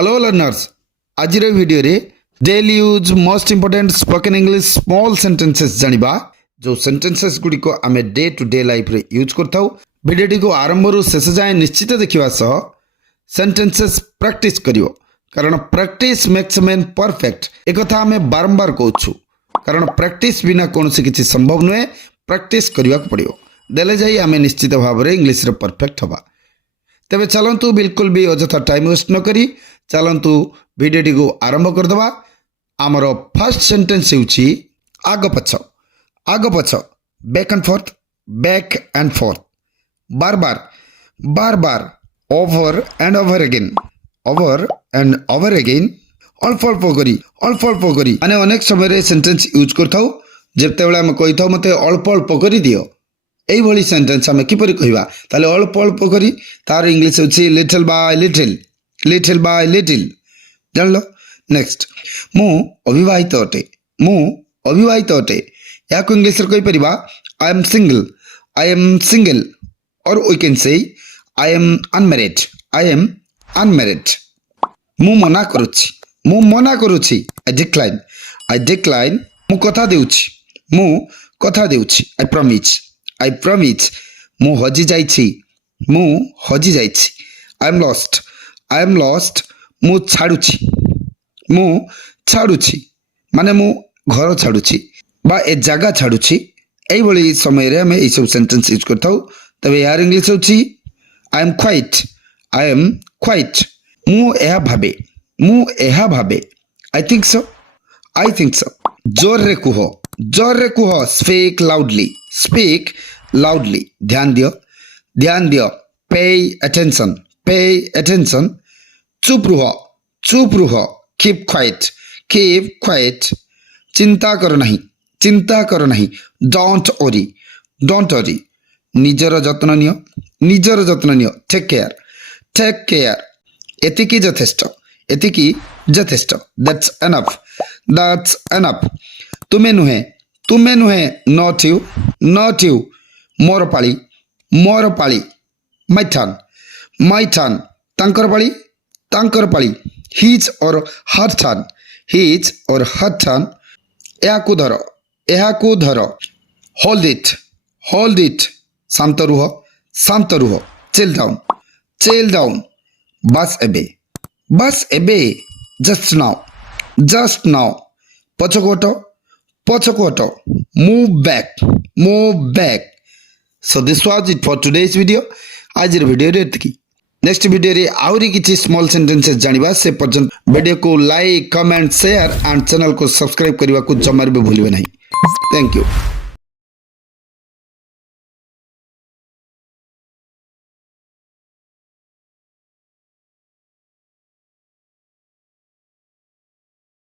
Hello learners आज video रे daily use most important spoken English small sentences जानिबा जो सेंटेंसेस गुडी को आमे डे टू डे लाइफ रे यूज करथाउ वीडियो को आरंभ रु शेष जाए निश्चित देखिबा सह सेंटेंसेस प्रैक्टिस करियो कारण प्रैक्टिस मेक्स मैन परफेक्ट एक कथा आमे बारंबार कहूछु कारण प्रैक्टिस बिना कोनोसी किछि संभव नुहे प्रैक्टिस करिया पड़ियो देले जाई आमे निश्चित भाव रे इंग्लिश रे परफेक्ट हबा तेरे चलतु बिल्कुल भी अଯଥା टाइम वेस्ट न करी चलतु भिडियोटी को आरंभ करदबा आमर फर्स्ट सेंटेंस होची आग पछ बैक एंड फोर्थ बार बार ओवर एंड ओवर अगेन अल्प अल्प करी माने अनेक समय रे सेंटेंस यूज करथाउ जेते बेला हम कहिथाउ मते अल्प अल्प करी दियो एई भली सेंटेंस हमें किपरि कहबा ताले अल्प अल्प करी तार इंग्लिश होची लिटिल बाय लिटिल जानलो नेक्स्ट मु अविवाहित अटे या को इंग्लिश रे कहि परिबा आई एम सिंगल और we can say I am unmarried मु मना करूची आई डिक्लाइन मु कथा देउची आई प्रॉमिस मु हजी जाइछि आई एम लॉस्ट मु छाड़ुछि माने मु घर छाड़ुछि बा ए जगह छाड़ुछि एई भली समय रे हम एई सब सेंटेंस यूज करथाउ तबे यार इंग्लिश होछि आई एम क्वाइट मु एहा भाबे आई थिंक सो जोर रे कुहो स्पीक लाउडली ध्यान दियो पे अटेंशन चुप रुहो कीप क्वाइट चिंता करो नहीं डोंट वरी निजर जत्न नियो टेक केयर एतिकी जथेष्ट दैट्स एनफ तुमे नुहे नॉट यू मोर पाली माय टर्न तांकर पाली हिज और हर टर्न या को धर होल्ड इट शांत रुह चिल डाउन बस एबे जस्ट नाउ पछको move back so this was it for today's video आज वीडियो रे एतकी नेक्स्ट वीडियो रे आउरी किछि स्मॉल सेंटेंसेस जानिबा से पर्यंत वीडियो को like comment share and channel को सब्सक्राइब करबा को जमार भी भूलिबे नहीं थैंक यू।